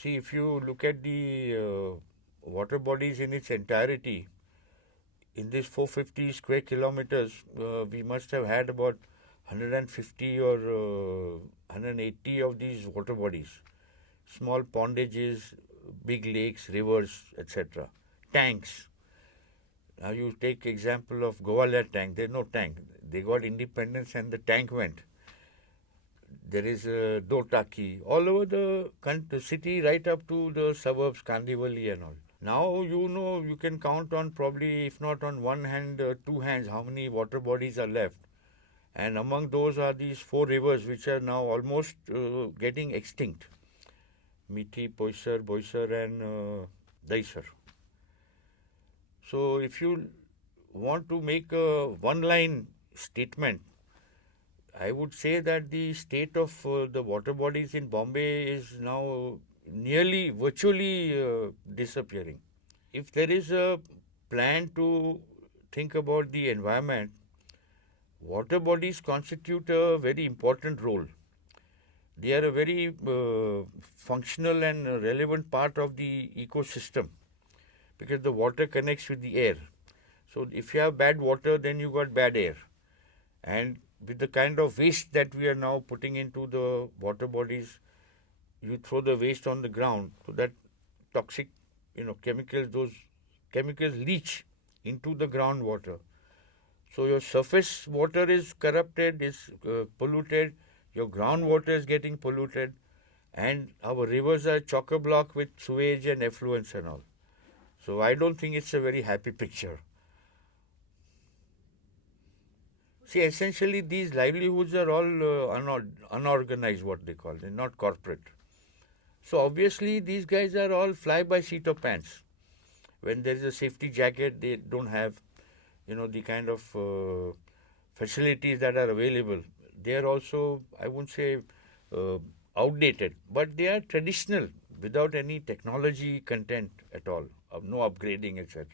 See, if you look at the water bodies in its entirety, in this 450 square kilometers, we must have had about 150 or 180 of these water bodies. Small pondages, big lakes, rivers, etc. Tanks. Now you take example of Gwalior tank. There's no tank. They got independence and the tank went. There is Dotaki. All over the city, right up to the suburbs, Kandivali and all. Now you can count on probably, if not on one hand, two hands, how many water bodies are left. And among those are these four rivers which are now almost getting extinct. Mithi, Boisar and Daisar. So if you want to make a one-line statement, I would say that the state of the water bodies in Bombay is now nearly, virtually disappearing. If there is a plan to think about the environment, water bodies constitute a very important role. They are a very functional and relevant part of the ecosystem because the water connects with the air. So if you have bad water, then you got bad air. And with the kind of waste that we are now putting into the water bodies, you throw the waste on the ground, so that toxic, chemicals, those chemicals leach into the groundwater. So your surface water is corrupted, is polluted, your groundwater is getting polluted, and our rivers are chock-a-block with sewage and effluents and all. So I don't think it's a very happy picture. See, essentially these livelihoods are all unorganized, what they call. They're not corporate. So obviously these guys are all fly-by-seat of pants. When there is a safety jacket, they don't have, the kind of facilities that are available. They are also, I wouldn't say outdated, but they are traditional without any technology content at all, no upgrading, etc.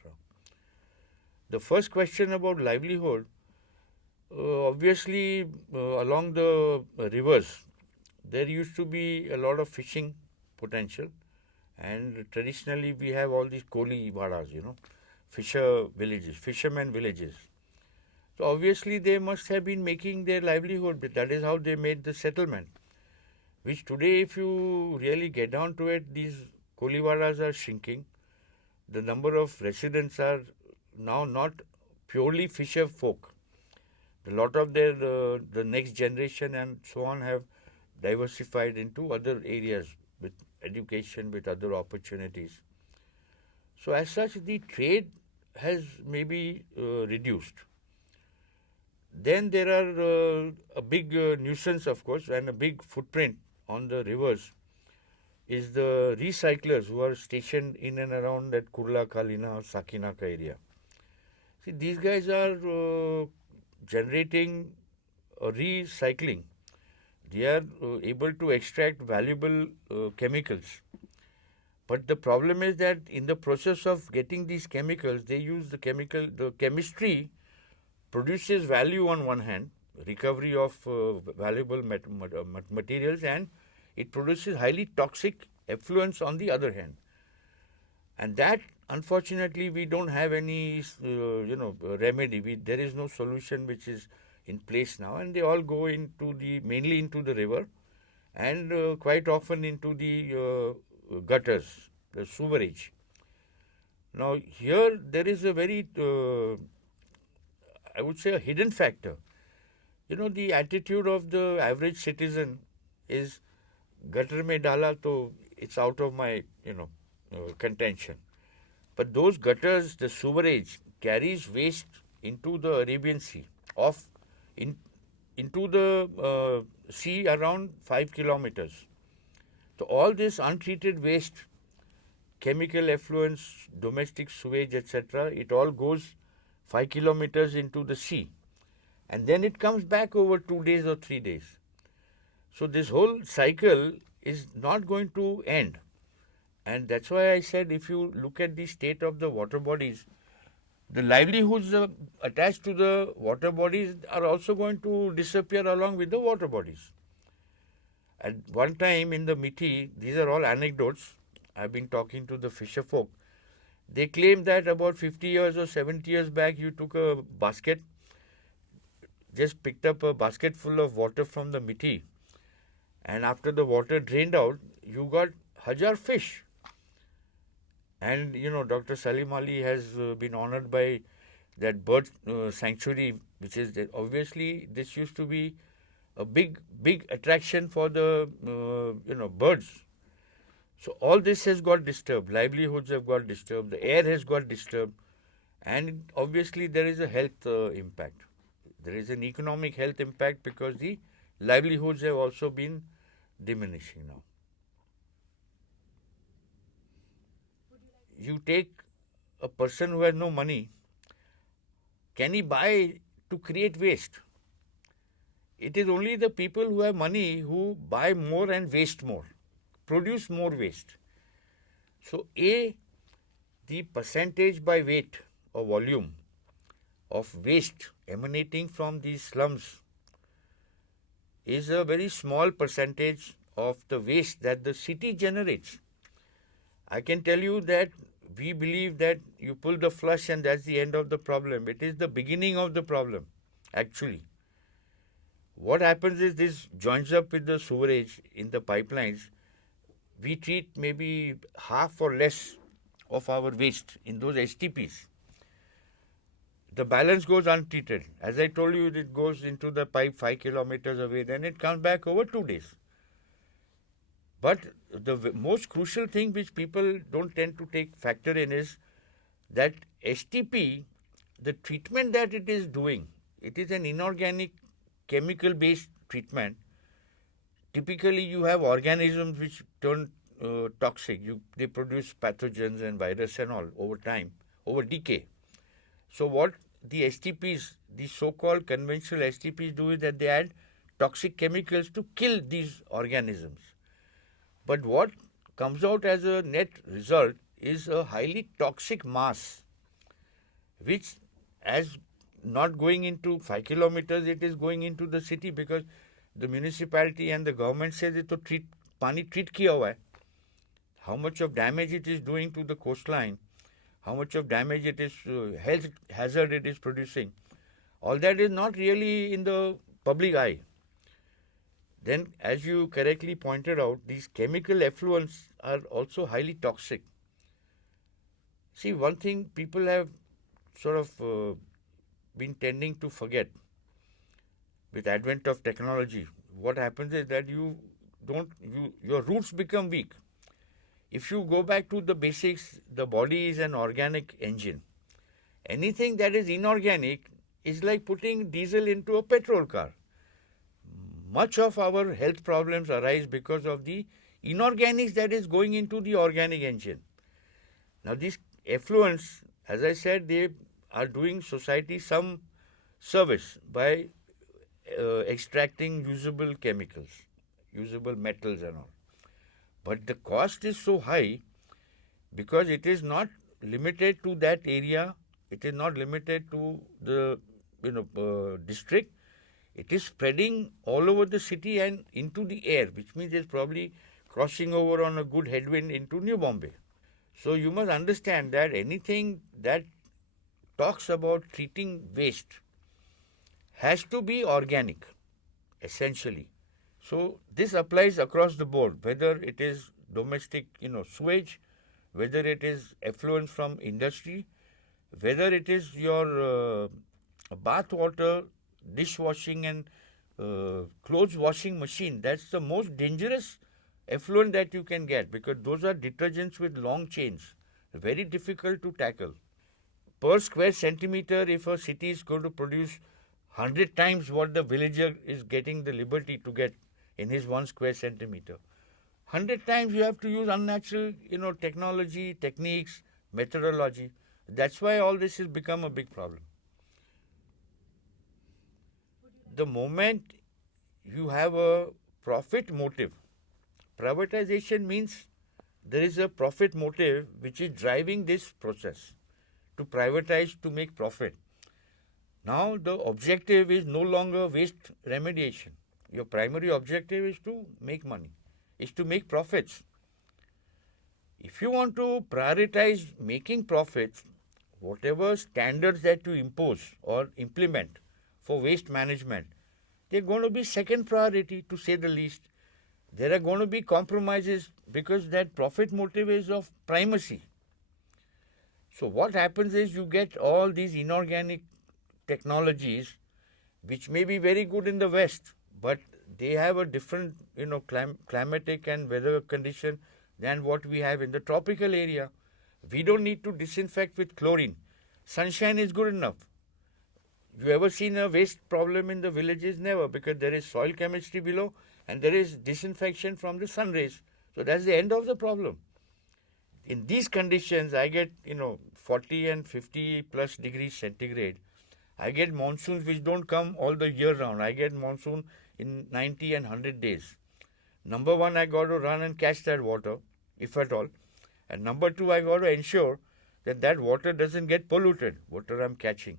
The first question about livelihood, obviously along the rivers, there used to be a lot of fishing potential, and traditionally we have all these koli vadas, fishermen villages. So obviously they must have been making their livelihood. That is how they made the settlement. Which today, if you really get down to it, these koli vadas are shrinking. The number of residents are now not purely fisher folk. A lot of the next generation and so on have diversified into other areas with education, with other opportunities. So as such, the trade has maybe reduced. Then there are a big nuisance, of course, and a big footprint on the rivers is the recyclers who are stationed in and around that Kurla, Kalina, Sakinaka area. See, these guys are generating recycling. They are able to extract valuable chemicals. But the problem is that in the process of getting these chemicals, they use the chemistry produces value on one hand, recovery of valuable materials, and it produces highly toxic effluents on the other hand. And that, unfortunately, we don't have any, remedy. There is no solution which is in place now, and they all go mainly into the river, and quite often into the gutters, the sewerage. Now, here there is a very, I would say, a hidden factor. The attitude of the average citizen is, gutter mein dala, to it's out of my, contention. But those gutters, the sewerage, carries waste into the Arabian Sea, into the sea around 5 kilometers. So all this untreated waste, chemical effluents, domestic sewage, etc., it all goes 5 kilometers into the sea. And then it comes back over 2 days or 3 days. So this whole cycle is not going to end. And that's why I said, if you look at the state of the water bodies, the livelihoods attached to the water bodies are also going to disappear along with the water bodies. At one time in the Mithi, these are all anecdotes. I've been talking to the fisher folk. They claim that about 50 years or 70 years back, you took a basket, just picked up a basket full of water from the Mithi, and after the water drained out, you got 1,000 fish. And Dr. Salim Ali has been honored by that bird sanctuary, which is obviously this used to be a big attraction for the birds. So all this has got disturbed. Livelihoods have got disturbed. The air has got disturbed, and obviously there is a health impact. There is an economic health impact because the livelihoods have also been diminishing now. You take a person who has no money, can he buy to create waste? It is only the people who have money who buy more and waste more, produce more waste. So the percentage by weight or volume of waste emanating from these slums is a very small percentage of the waste that the city generates. I can tell you that we believe that you pull the flush and that's the end of the problem. It is the beginning of the problem, actually. What happens is this joins up with the sewerage in the pipelines. We treat maybe half or less of our waste in those STPs. The balance goes untreated. As I told you, it goes into the pipe 5 kilometers away, then it comes back over 2 days. But the most crucial thing which people don't tend to take factor in is that STP, the treatment that it is doing, it is an inorganic chemical-based treatment. Typically, you have organisms which turn toxic. They produce pathogens and virus and all over time, over decay. So what the STPs, the so-called conventional STPs do is that they add toxic chemicals to kill these organisms. But what comes out as a net result is a highly toxic mass, which as not going into 5 kilometers, it is going into the city because the municipality and the government says it to treat, pani treat kiya hua hai. How much of damage it is doing to the coastline, how much of damage it is, health hazard it is producing, all that is not really in the public eye. Then, as you correctly pointed out, these chemical effluents are also highly toxic. See, one thing people have sort of been tending to forget with advent of technology, what happens is that your roots become weak. If you go back to the basics, the body is an organic engine. Anything that is inorganic is like putting diesel into a petrol car. Much of our health problems arise because of the inorganics that is going into the organic engine. Now, these effluents, as I said, they are doing society some service by extracting usable chemicals, usable metals and all. But the cost is so high because it is not limited to that area, it is not limited to the district. It is spreading all over the city and into the air, which means it's probably crossing over on a good headwind into New Bombay. So you must understand that anything that talks about treating waste has to be organic, essentially. So this applies across the board, whether it is domestic, sewage, whether it is effluent from industry, whether it is your bath water, dishwashing and clothes washing machine. That's the most dangerous effluent that you can get because those are detergents with long chains, very difficult to tackle. Per square centimeter, if a city is going to produce 100 times what the villager is getting the liberty to get in his 1 square centimeter, 100 times you have to use unnatural, technology, techniques, methodology. That's why all this has become a big problem. The moment you have a profit motive, privatization means there is a profit motive which is driving this process to privatize to make profit. Now the objective is no longer waste remediation. Your primary objective is to make money, is to make profits. If you want to prioritize making profits, whatever standards that you impose or implement for waste management, they're going to be second priority, to say the least. There are going to be compromises because that profit motive is of primacy. So what happens is you get all these inorganic technologies which may be very good in the West, but they have a different, climatic and weather condition than what we have in the tropical area. We don't need to disinfect with chlorine. Sunshine is good enough. You ever seen a waste problem in the villages? Never, because there is soil chemistry below and there is disinfection from the sun rays. So that's the end of the problem. In these conditions, I get, 40 and 50 plus degrees centigrade. I get monsoons which don't come all the year round. I get monsoon in 90 and 100 days. Number one, I got to run and catch that water, if at all. And number two, I got to ensure that that water doesn't get polluted, water I'm catching.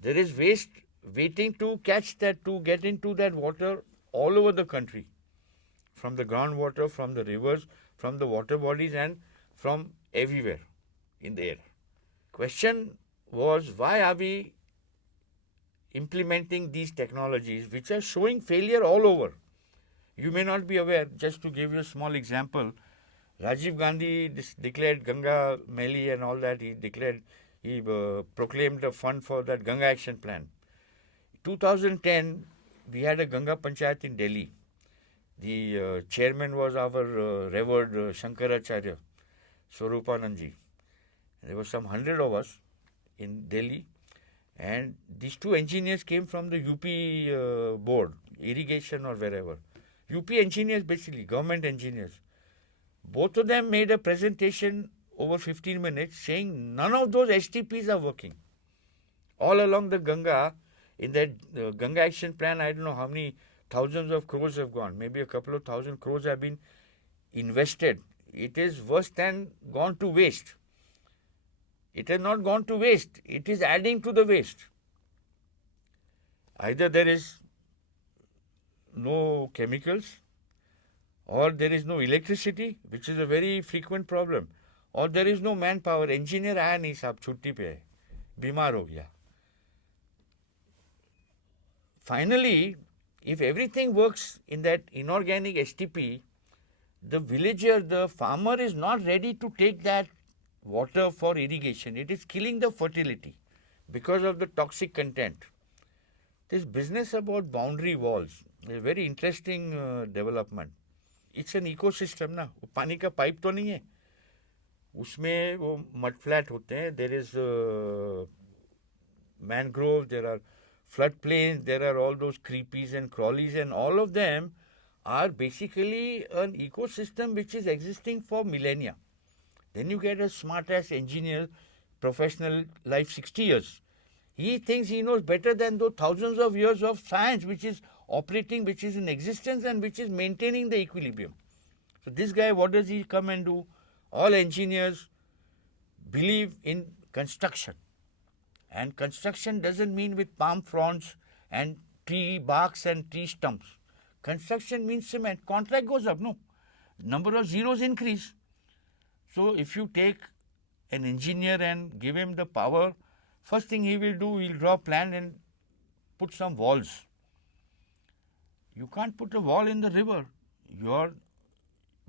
There is waste waiting to catch that, to get into that water all over the country. From the groundwater, from the rivers, from the water bodies and from everywhere in the air. Question was, why are we implementing these technologies which are showing failure all over? You may not be aware, just to give you a small example, Rajiv Gandhi declared Ganga Meli and all that. He proclaimed a fund for that Ganga Action Plan. 2010, we had a Ganga Panchayat in Delhi. The chairman was our revered Shankaracharya, Swarupanandji. There were some 100 of us in Delhi, and these two engineers came from the UP board, irrigation or wherever. UP engineers, basically, government engineers. Both of them made a presentation over 15 minutes saying none of those STPs are working. All along the Ganga, in that Ganga Action Plan, I don't know how many thousands of crores have gone. Maybe a couple of thousand crores have been invested. It is worse than gone to waste. It has not gone to waste. It is adding to the waste. Either there is no chemicals, or there is no electricity, which is a very frequent problem, or there is no manpower. Engineer आया नहीं साहब, छुट्टी पे है, बीमार हो गया. Finally, if everything works in that inorganic STP, the villager, the farmer is not ready to take that water for irrigation. It is killing the fertility because of the toxic content. This business about boundary walls is a very interesting development. It's an ecosystem ना, वो पानी का pipe तो नहीं है, उसमें वो mud flat होते हैं. There is mangrove, there are floodplains, there are all those creepies and crawlies, and all of them are basically an ecosystem which is existing for millennia. Then you get a smart-ass engineer, professional, life 60 years. He thinks he knows better than those thousands of years of science which is operating, which is in existence and which is maintaining the equilibrium. So this guy, what does he come and do? All engineers believe in construction. And construction doesn't mean with palm fronds and tree barks and tree stumps. Construction means cement. Contract goes up, no? Number of zeros increase. So if you take an engineer and give him the power, first thing he will do, he'll draw a plan and put some walls. You can't put a wall in the river. You're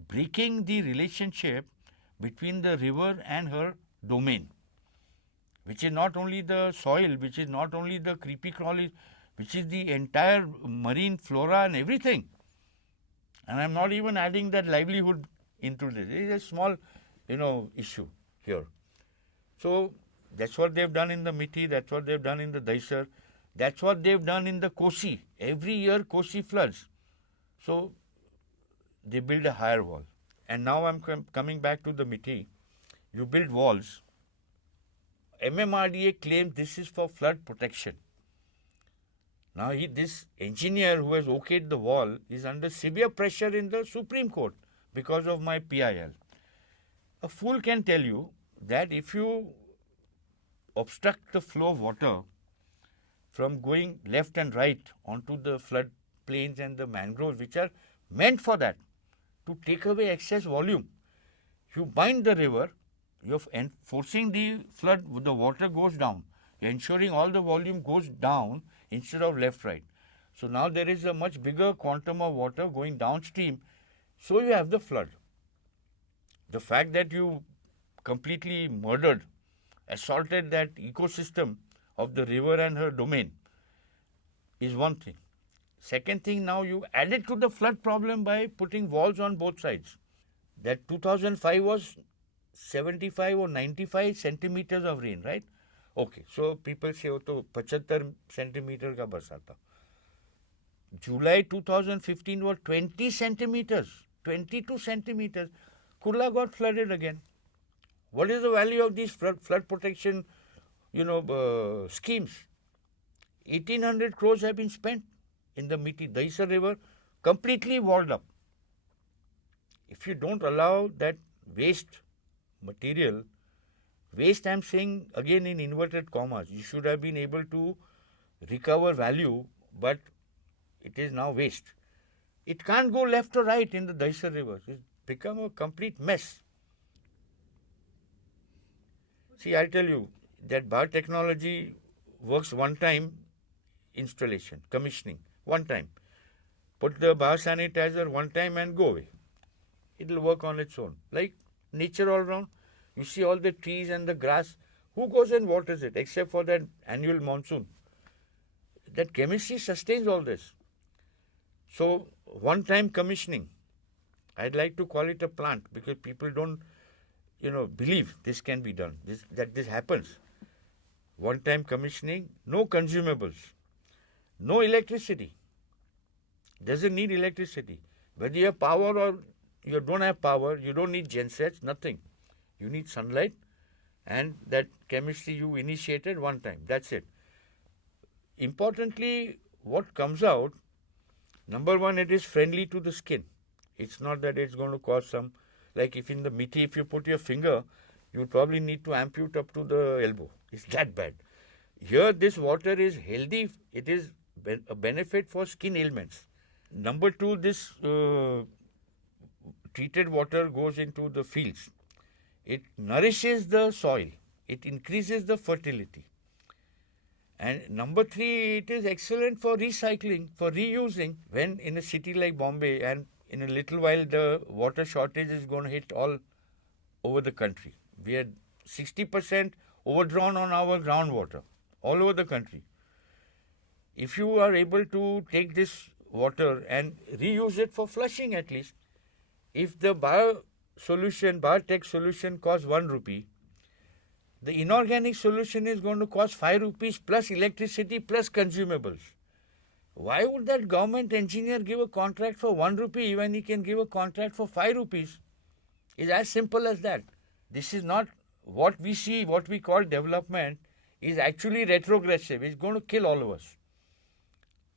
breaking the relationship between the river and her domain, which is not only the soil, which is not only the creepy crawlies, which is the entire marine flora and everything. And I'm not even adding that livelihood into this. It is a small, issue here. So that's what they've done in the Mithi, that's what they've done in the Daisar, that's what they've done in the Kosi. Every year Kosi floods. So they build a higher wall. And now I'm coming back to the Mithi. You build walls. MMRDA claims this is for flood protection. Now this engineer who has okayed the wall is under severe pressure in the Supreme Court because of my PIL. A fool can tell you that if you obstruct the flow of water from going left and right onto the flood plains and the mangroves, which are meant for that, to take away excess volume. You bind the river, you're forcing the flood, the water goes down. You're ensuring all the volume goes down instead of left-right. So now there is a much bigger quantum of water going downstream, so you have the flood. The fact that you completely murdered, assaulted that ecosystem of the river and her domain is one thing. Second thing, now you added to the flood problem by putting walls on both sides. That 2005 was 75 or 95 centimeters of rain, right? Okay, so people say, oh, to 75 centimeter ka barsat tha. July 2015 was 20 centimeters, 22 centimeters. Kurla got flooded again. What is the value of these flood protection, schemes? 1,800 crores have been spent in the Dahisar River, completely walled up. If you don't allow that waste material, waste I'm saying again in inverted commas, you should have been able to recover value, but it is now waste. It can't go left or right in the Dahisar River. It's become a complete mess. See, I'll tell you that biotechnology works one time installation, commissioning, one time. Put the biosanitizer one time and go away. It will work on its own. Like nature all around. You see all the trees and the grass. Who goes and waters it except for that annual monsoon? That chemistry sustains all this. So, one time commissioning. I'd like to call it a plant because people don't, believe this can be done, that this happens. One time commissioning, no consumables, no electricity. Doesn't need electricity. Whether you have power or you don't have power, you don't need gensets, nothing. You need sunlight and that chemistry you initiated one time. That's it. Importantly, what comes out, number one, it is friendly to the skin. It's not that it's going to cause some, like if in the miti, if you put your finger, you probably need to amputate up to the elbow. It's that bad. Here, this water is healthy. It is a benefit for skin ailments. Number two, this treated water goes into the fields. It nourishes the soil. It increases the fertility. And number three, it is excellent for recycling, for reusing. When in a city like Bombay, and in a little while the water shortage is going to hit all over the country. We are 60% overdrawn on our groundwater all over the country. If you are able to take this water and reuse it for flushing at least, if the biotech solution costs 1 rupee, the inorganic solution is going to cost 5 rupees plus electricity plus consumables. Why would that government engineer give a contract for 1 rupee when he can give a contract for 5 rupees? It's as simple as that. This is not what we see, what we call development is actually retrogressive. It's going to kill all of us.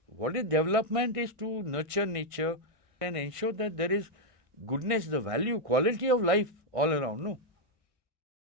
What is development is to nurture nature and ensure that there is goodness, the value, quality of life all around. No.